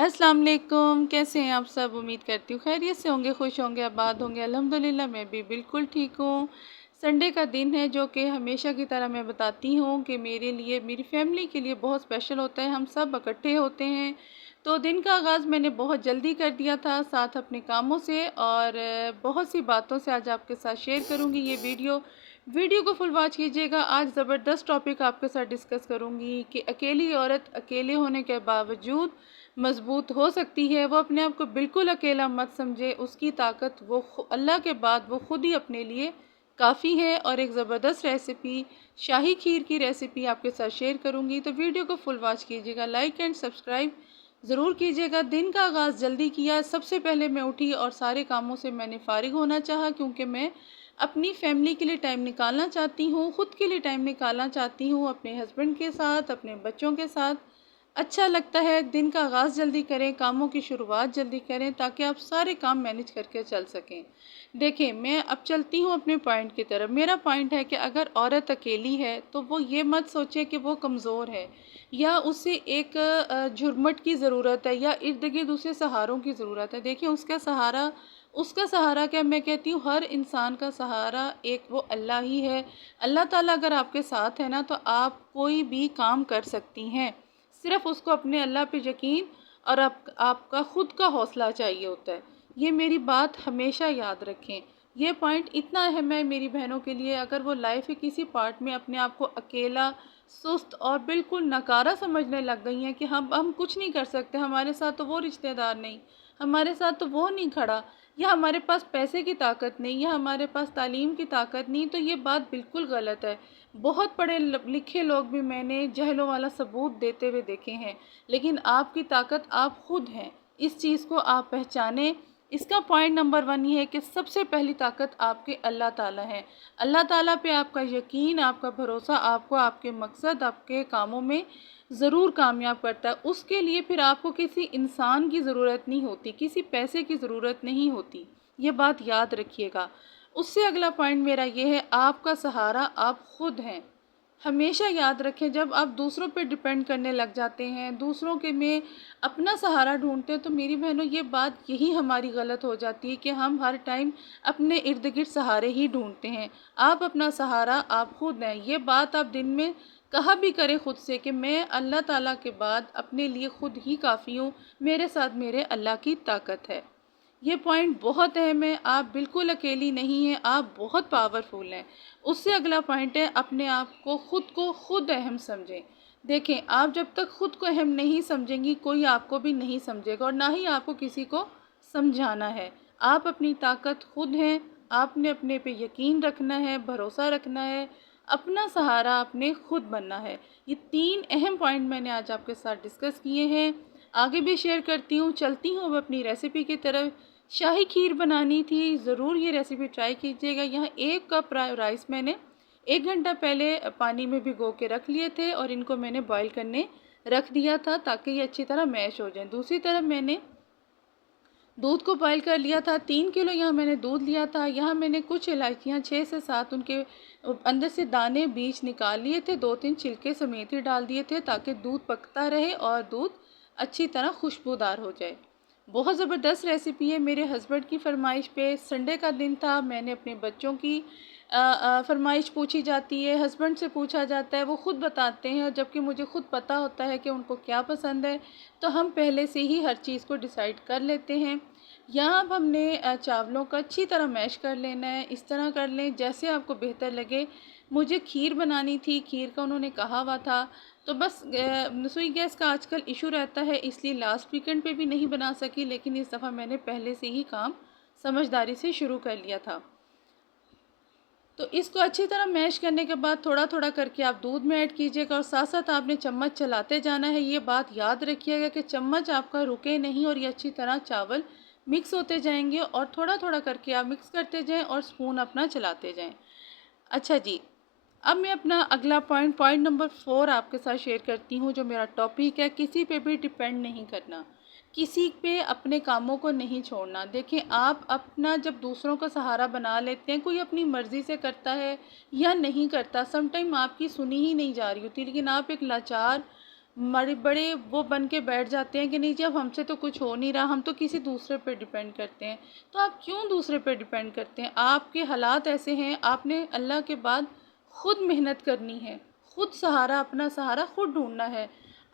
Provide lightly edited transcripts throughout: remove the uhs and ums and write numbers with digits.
अस्सलाम वालेकुम। कैसे हैं आप सब? उम्मीद करती हूँ खैरियत से होंगे, खुश होंगे, आबाद होंगे। अल्हम्दुलिल्लाह मैं भी बिल्कुल ठीक हूँ। संडे का दिन है जो कि हमेशा की तरह मैं बताती हूँ कि मेरे लिए, मेरी फैमिली के लिए बहुत स्पेशल होता है। हम सब इकट्ठे होते हैं। तो दिन का आगाज़ मैंने बहुत जल्दी कर दिया था साथ अपने कामों से और बहुत सी बातों से आज आपके साथ शेयर करूँगी ये वीडियो। वीडियो को फुल वॉच कीजिएगा। आज ज़बरदस्त टॉपिक आपके साथ डिस्कस करूँगी कि अकेली औरत अकेले होने के बावजूद मज़बूत हो सकती है। वो अपने आप को बिल्कुल अकेला मत समझे। उसकी ताकत वो अल्लाह के बाद वो ख़ुद ही अपने लिए काफ़ी है। और एक ज़बरदस्त रेसिपी, शाही खीर की रेसिपी आपके साथ शेयर करूँगी। तो वीडियो को फुल वॉच कीजिएगा, लाइक एंड सब्सक्राइब ज़रूर कीजिएगा। दिन का आगाज़ जल्दी किया। सबसे पहले मैं उठी और सारे कामों से मैंने फ़ारिग होना चाहा, क्योंकि मैं अपनी फैमिली के लिए टाइम निकालना चाहती हूँ, ख़ुद के लिए टाइम निकालना चाहती हूँ, अपने हस्बैंड के साथ, अपने बच्चों के साथ। अच्छा लगता है दिन का आगाज़ जल्दी करें, कामों की शुरुआत जल्दी करें, ताकि आप सारे काम मैनेज करके चल सकें। देखिए, मैं अब चलती हूँ अपने पॉइंट की तरफ। मेरा पॉइंट है कि अगर औरत अकेली है तो वो ये मत सोचे कि वो कमज़ोर है या उसे एक झुरमुट की ज़रूरत है या इर्द-गिर्द उसे सहारों की ज़रूरत है। देखिए, उसका सहारा क्या, मैं कहती हूँ हर इंसान का सहारा एक वो अल्लाह ही है। अल्लाह ताला अगर आपके साथ है ना, तो आप कोई भी काम कर सकती हैं। सिर्फ़ उसको अपने अल्लाह पे यकीन और आपका ख़ुद का हौसला चाहिए होता है। ये मेरी बात हमेशा याद रखें। ये पॉइंट इतना अहम है मेरी बहनों के लिए। अगर वो लाइफ़ के किसी पार्ट में अपने आप को अकेला, सुस्त और बिल्कुल नकारा समझने लग गई हैं कि हम कुछ नहीं कर सकते, हमारे साथ तो वो रिश्तेदार नहीं, हमारे साथ तो वो नहीं खड़ा, या हमारे पास पैसे की ताकत नहीं, या हमारे पास तालीम की ताकत नहीं, तो ये बात बिल्कुल गलत है। बहुत पढ़े लिखे लोग भी मैंने जहलों वाला सबूत देते हुए देखे हैं। लेकिन आपकी ताकत आप खुद हैं। इस चीज़ को आप पहचानें। इसका पॉइंट नंबर 1 ये है कि सबसे पहली ताकत आपके अल्लाह ताला है। अल्लाह ताला पे आपका यकीन, आपका भरोसा आपको आपके मकसद, आपके कामों में ज़रूर कामयाब करता है। उसके लिए फिर आपको किसी इंसान की ज़रूरत नहीं होती, किसी पैसे की ज़रूरत नहीं होती। ये बात याद रखिएगा। उससे अगला पॉइंट मेरा ये है, आपका सहारा आप खुद हैं। हमेशा याद रखें, जब आप दूसरों पे डिपेंड करने लग जाते हैं, दूसरों के में अपना सहारा ढूँढते हैं, तो मेरी बहनों ये बात यही हमारी गलत हो जाती है कि हम हर टाइम अपने इर्द-गिर्द सहारे ही ढूँढते हैं। आप अपना सहारा आप खुद हैं। ये बात आप दिन में कहा भी करें खुद से कि मैं अल्लाह ताला के बाद अपने लिए खुद ही काफ़ी हूँ, मेरे साथ मेरे अल्लाह की ताकत है। ये पॉइंट बहुत अहम है। आप बिल्कुल अकेली नहीं हैं, आप बहुत पावरफुल हैं। उससे अगला पॉइंट है, अपने आप को खुद अहम समझें। देखें, आप जब तक खुद को अहम नहीं समझेंगी, कोई आपको भी नहीं समझेगा और ना ही आपको किसी को समझाना है। आप अपनी ताकत खुद हैं। आपने अपने पे यकीन रखना है, भरोसा रखना है, अपना सहारा आपने खुद बनना है। ये 3 अहम पॉइंट मैंने आज आपके साथ डिस्कस किए हैं। आगे भी शेयर करती हूँ। चलती हूँ अब अपनी रेसिपी की तरफ। शाही खीर बनानी थी, ज़रूर ये रेसिपी ट्राई कीजिएगा। यहाँ 1 कप राइस मैंने 1 घंटा पहले पानी में भिगो के रख लिए थे और इनको मैंने बॉईल करने रख दिया था, ताकि ये अच्छी तरह मैश हो जाएँ। दूसरी तरफ मैंने दूध को बॉईल कर लिया था। 3 किलो यहाँ मैंने दूध लिया था। यहाँ मैंने कुछ इलायचियाँ 6 से 7 उनके अंदर से दाने बीज निकाल लिए थे, 2-3 छिलके समेत ही डाल दिए थे, ताकि दूध पकता रहे और दूध अच्छी तरह खुशबूदार हो जाए। बहुत ज़बरदस्त रेसिपी है। मेरे हस्बैंड की फरमाइश पे, संडे का दिन था, मैंने अपने बच्चों की फरमाइश पूछी जाती है, हस्बैंड से पूछा जाता है, वो ख़ुद बताते हैं, और जबकि मुझे ख़ुद पता होता है कि उनको क्या पसंद है, तो हम पहले से ही हर चीज़ को डिसाइड कर लेते हैं। यहाँ अब हमने चावलों का अच्छी तरह मैश कर लेना है। इस तरह कर लें जैसे आपको बेहतर लगे। मुझे खीर बनानी थी, खीर का उन्होंने कहा हुआ था, तो बस रसोई गैस का आजकल इशू रहता है, इसलिए लास्ट वीकेंड पे भी नहीं बना सकी, लेकिन इस दफ़ा मैंने पहले से ही काम समझदारी से शुरू कर लिया था। तो इसको अच्छी तरह मैश करने के बाद थोड़ा थोड़ा करके आप दूध में ऐड कीजिएगा और साथ साथ आपने चम्मच चलाते जाना है। ये बात याद रखिएगा कि चम्मच आपका रुके नहीं और ये अच्छी तरह चावल मिक्स होते जाएंगे, और थोड़ा थोड़ा करके आप मिक्स करते जाएं और स्पून अपना चलाते जाएं। अच्छा जी, अब मैं अपना अगला पॉइंट नंबर 4 आपके साथ शेयर करती हूँ, जो मेरा टॉपिक है, किसी पे भी डिपेंड नहीं करना, किसी पे अपने कामों को नहीं छोड़ना। देखें, आप अपना जब दूसरों का सहारा बना लेते हैं, कोई अपनी मर्ज़ी से करता है या नहीं करता, समटाइम आपकी सुनी ही नहीं जा रही होती, लेकिन आप एक लाचार बड़े बड़े वो बन के बैठ जाते हैं कि नहीं जी अब हमसे तो कुछ हो नहीं रहा, हम तो किसी दूसरे पे डिपेंड करते हैं। तो आप क्यों दूसरे पे डिपेंड करते हैं? आपके हालात ऐसे हैं, आपने अल्लाह के बाद खुद मेहनत करनी है, खुद सहारा, अपना सहारा खुद ढूंढना है।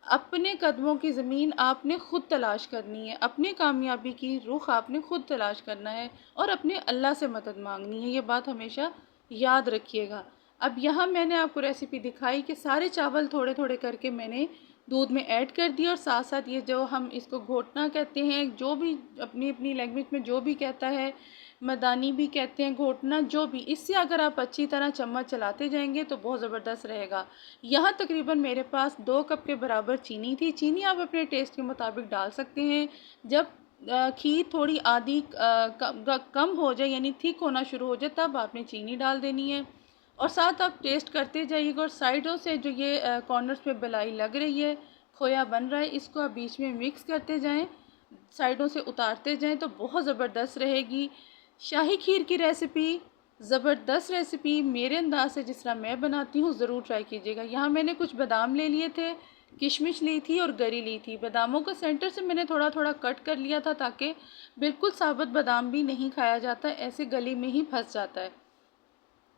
अपने कदमों की ज़मीन आपने खुद तलाश करनी है, अपनी कामयाबी की रुख आपने खुद तलाश करना है और अपने अल्लाह से मदद मांगनी है। ये बात हमेशा याद रखिएगा। अब यहाँ मैंने आपको रेसिपी दिखाई कि सारे चावल थोड़े थोड़े करके मैंने दूध में ऐड कर दिया और साथ साथ ये जो हम इसको घोटना कहते हैं, जो भी अपनी अपनी लैंग्वेज में जो भी कहता है, मदानी भी कहते हैं, घोटना, जो भी, इससे अगर आप अच्छी तरह चम्मच चलाते जाएंगे तो बहुत ज़बरदस्त रहेगा। यहाँ तकरीबन मेरे पास 2 कप के बराबर चीनी थी। चीनी आप अपने टेस्ट के मुताबिक डाल सकते हैं। जब खीर थोड़ी आधी कम हो जाए यानी थिक होना शुरू हो जाए तब आपने चीनी डाल देनी है और साथ आप टेस्ट करते जाइएगा। और साइडों से जो ये कॉर्नर्स पे बलाई लग रही है, खोया बन रहा है, इसको आप बीच में मिक्स करते जाएं, साइडों से उतारते जाएं तो बहुत ज़बरदस्त रहेगी। शाही खीर की रेसिपी ज़बरदस्त रेसिपी मेरे अंदाज से जिस तरह मैं बनाती हूँ ज़रूर ट्राई कीजिएगा। यहाँ मैंने कुछ बादाम ले लिए थे, किशमिश ली थी और गरी ली थी। बादामों को सेंटर से मैंने थोड़ा थोड़ा कट कर लिया था ताकि बिल्कुल साबुत बादाम भी नहीं खाया जाता, ऐसे गले में ही फंस जाता है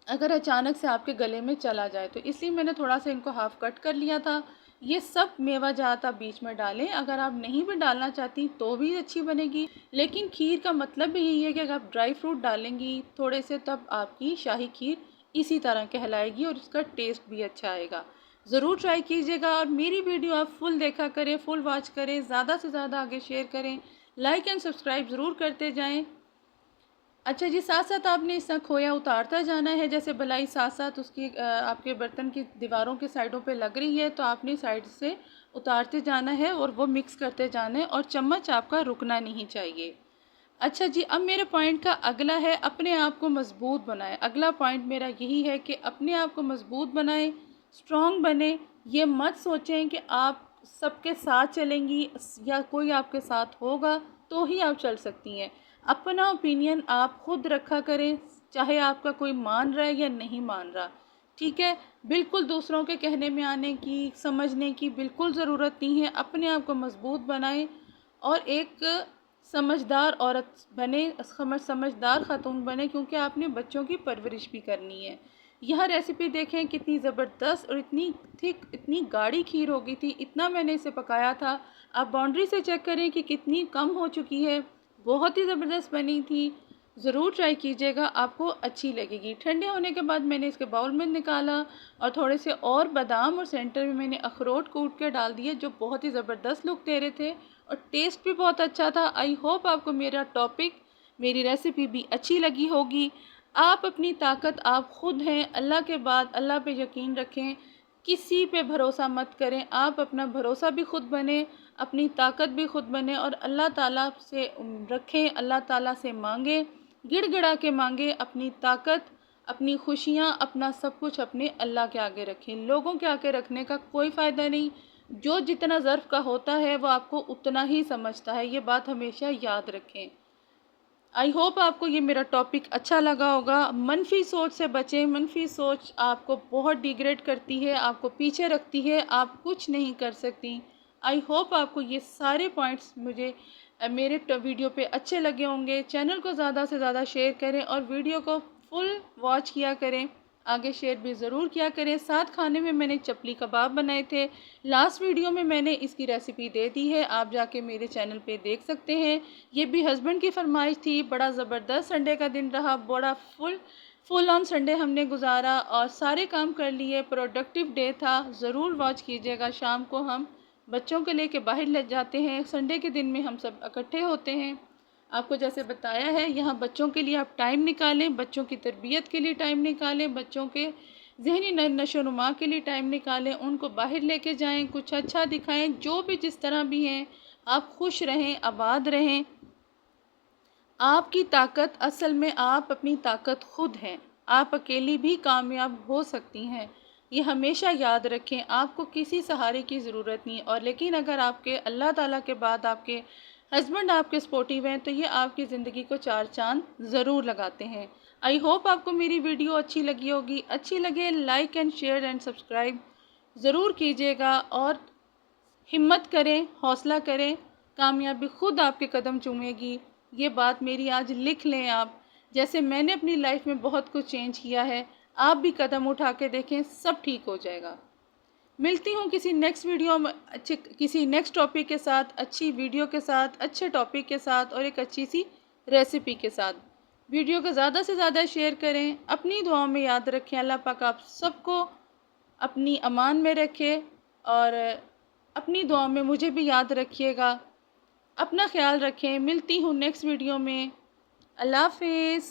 अगर अचानक से आपके गले में चला जाए, तो इसलिए मैंने थोड़ा सा इनको हाफ कट कर लिया था। ये सब मेवा जात आप बीच में डालें, अगर आप नहीं भी डालना चाहती तो भी अच्छी बनेगी, लेकिन खीर का मतलब भी यही है कि अगर आप ड्राई फ्रूट डालेंगी थोड़े से तब आपकी शाही खीर इसी तरह कहलाएगी और इसका टेस्ट भी अच्छा आएगा। ज़रूर ट्राई कीजिएगा और मेरी वीडियो आप फुल देखा करें, फुल वॉच करें, ज़्यादा से ज़्यादा आगे शेयर करें, लाइक एंड सब्सक्राइब ज़रूर करते जाएँ। अच्छा जी, साथ साथ आपने इसका खोया उतारता जाना है, जैसे बलाई साथ साथ उसकी आपके बर्तन की दीवारों के साइडों पे लग रही है तो आपने साइड से उतारते जाना है और वो मिक्स करते जाना है और चम्मच आपका रुकना नहीं चाहिए। अच्छा जी, अब मेरे पॉइंट का अगला है अपने आप को मज़बूत बनाएं। अगला पॉइंट मेरा यही है कि अपने आप को मज़बूत बनाएं, स्ट्रॉन्ग बने। ये मत सोचें कि आप सबके साथ चलेंगी या कोई आपके साथ होगा तो ही आप चल सकती हैं। अपना ओपिनियन आप खुद रखा करें, चाहे आपका कोई मान रहा है या नहीं मान रहा, ठीक है। बिल्कुल दूसरों के कहने में आने की, समझने की बिल्कुल ज़रूरत नहीं है। अपने आप को मज़बूत बनाएं और एक समझदार औरत बने, समझदार खातून बने, क्योंकि आपने बच्चों की परवरिश भी करनी है। यह रेसिपी देखें कितनी ज़बरदस्त और इतनी थिक, इतनी गाढ़ी खीर हो गई थी, इतना मैंने इसे पकाया था। आप बाउंड्री से चेक करें कि कितनी कम हो चुकी है, बहुत ही ज़बरदस्त बनी थी। ज़रूर ट्राई कीजिएगा, आपको अच्छी लगेगी। ठंडे होने के बाद मैंने इसके बाउल में निकाला और थोड़े से और बादाम और सेंटर में मैंने अखरोट कूट के डाल दिए जो बहुत ही ज़बरदस्त लुक दे रहे थे और टेस्ट भी बहुत अच्छा था। आई होप आपको मेरा टॉपिक, मेरी रेसिपी भी अच्छी लगी होगी। आप अपनी ताकत आप खुद हैं, अल्लाह के बाद अल्लाह पे यकीन रखें, किसी पे भरोसा मत करें। आप अपना भरोसा भी खुद बने, अपनी ताकत भी खुद बने और अल्लाह ताला से रखें, अल्लाह ताला से मांगें, गिड़गिड़ा के मांगे अपनी ताकत, अपनी खुशियाँ, अपना सब कुछ अपने अल्लाह के आगे रखें। लोगों के आगे रखने का कोई फ़ायदा नहीं। जो जितना ज़र्फ़ का होता है वो आपको उतना ही समझता है, ये बात हमेशा याद रखें। आई होप आपको ये मेरा टॉपिक अच्छा लगा होगा। मनफी सोच से बचें, मनफी सोच आपको बहुत डिग्रेड करती है, आपको पीछे रखती है, आप कुछ नहीं कर सकती। आई होप आपको ये सारे पॉइंट्स मुझे मेरे वीडियो पे अच्छे लगे होंगे। चैनल को ज़्यादा से ज़्यादा शेयर करें और वीडियो को फुल वॉच किया करें, आगे शेयर भी ज़रूर किया करें। साथ खाने में मैंने चपली कबाब बनाए थे, लास्ट वीडियो में मैंने इसकी रेसिपी दे दी है, आप जाके मेरे चैनल पे देख सकते हैं। ये भी हस्बैंड की फरमाइश थी। बड़ा ज़बरदस्त संडे का दिन रहा, बड़ा फुल ऑन संडे हमने गुजारा और सारे काम कर लिए, प्रोडक्टिव डे था। ज़रूर वॉच कीजिएगा। शाम को हम बच्चों को लेके बाहर ले जाते हैं, संडे के दिन में हम सब इकट्ठे होते हैं। आपको जैसे बताया है, यहाँ बच्चों के लिए आप टाइम निकालें, बच्चों की तरबियत के लिए टाइम निकालें, बच्चों के ज़हनी नशोनुमा के लिए टाइम निकालें, उनको बाहर लेके जाएं, कुछ अच्छा दिखाएं। जो भी जिस तरह भी हैं, आप खुश रहें, आबाद रहें। आपकी ताकत, असल में आप अपनी ताकत खुद हैं। आप अकेली भी कामयाब हो सकती हैं, ये हमेशा याद रखें। आपको किसी सहारे की ज़रूरत नहीं। और लेकिन अगर आपके अल्लाह ताला के बाद आपके हस्बैंड आपके सपोर्टिव हैं तो ये आपकी ज़िंदगी को 4 चाँद ज़रूर लगाते हैं। आई होप आपको मेरी वीडियो अच्छी लगी होगी। अच्छी लगे like and share and subscribe ज़रूर कीजिएगा और हिम्मत करें, हौसला करें, कामयाबी खुद आपके कदम चूमेगी। ये बात मेरी आज लिख लें आप। जैसे मैंने अपनी लाइफ में बहुत कुछ चेंज किया है, आप भी कदम उठा के देखें, सब ठीक हो जाएगा। मिलती हूँ किसी नेक्स्ट वीडियो में, अच्छे किसी नेक्स्ट टॉपिक के साथ, अच्छी वीडियो के साथ, अच्छे टॉपिक के साथ और एक अच्छी सी रेसिपी के साथ। वीडियो को ज़्यादा से ज़्यादा शेयर करें। अपनी दुआओं में याद रखें। अल्लाह पाक आप सबको अपनी अमान में रखे और अपनी दुआओं में मुझे भी याद रखिएगा। अपना ख्याल रखें। मिलती हूँ नेक्स्ट वीडियो में। अल्लाह हाफिज़।